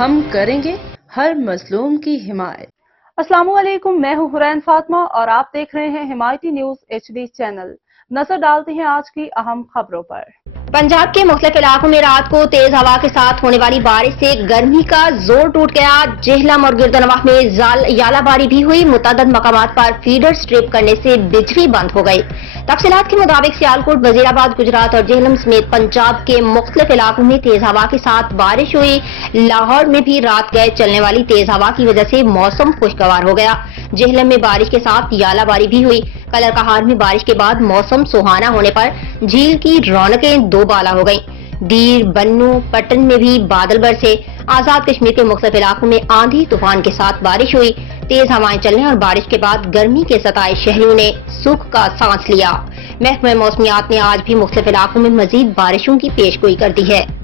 ہم کریں گے ہر مظلوم کی حمایت۔ السلام علیکم، میں ہوں حرین فاطمہ اور آپ دیکھ رہے ہیں حمایتی نیوز HD چینل۔ نظر ڈالتے ہیں آج کی اہم خبروں پر۔ پنجاب کے مختلف علاقوں میں رات کو تیز ہوا کے ساتھ ہونے والی بارش سے گرمی کا زور ٹوٹ گیا۔ جہلم اور گردنواہ میں یالہ باری بھی ہوئی۔ متعدد مقامات پر فیڈر سٹرپ کرنے سے بجلی بند ہو گئی۔ تفصیلات کے مطابق سیالکوٹ، وزیر آباد، گجرات اور جہلم سمیت پنجاب کے مختلف علاقوں میں تیز ہوا کے ساتھ بارش ہوئی۔ لاہور میں بھی رات گئے چلنے والی تیز ہوا کی وجہ سے موسم خوشگوار ہو گیا۔ جہلم میں بارش کے ساتھ یالہ باری بھی ہوئی۔ کلر کہار میں بارش کے بعد موسم سہانا ہونے پر جھیل کی رونقیں دو بالا ہو گئیں۔ دیر، بنو، پٹن میں بھی بادل برسے۔ آزاد کشمیر کے مختلف علاقوں میں آندھی طوفان کے ساتھ بارش ہوئی۔ تیز ہوائیں چلنے اور بارش کے بعد گرمی کے ستائے شہریوں نے سکھ کا سانس لیا۔ محکمہ موسمیات نے آج بھی مختلف علاقوں میں مزید بارشوں کی پیش گوئی کر دی ہے۔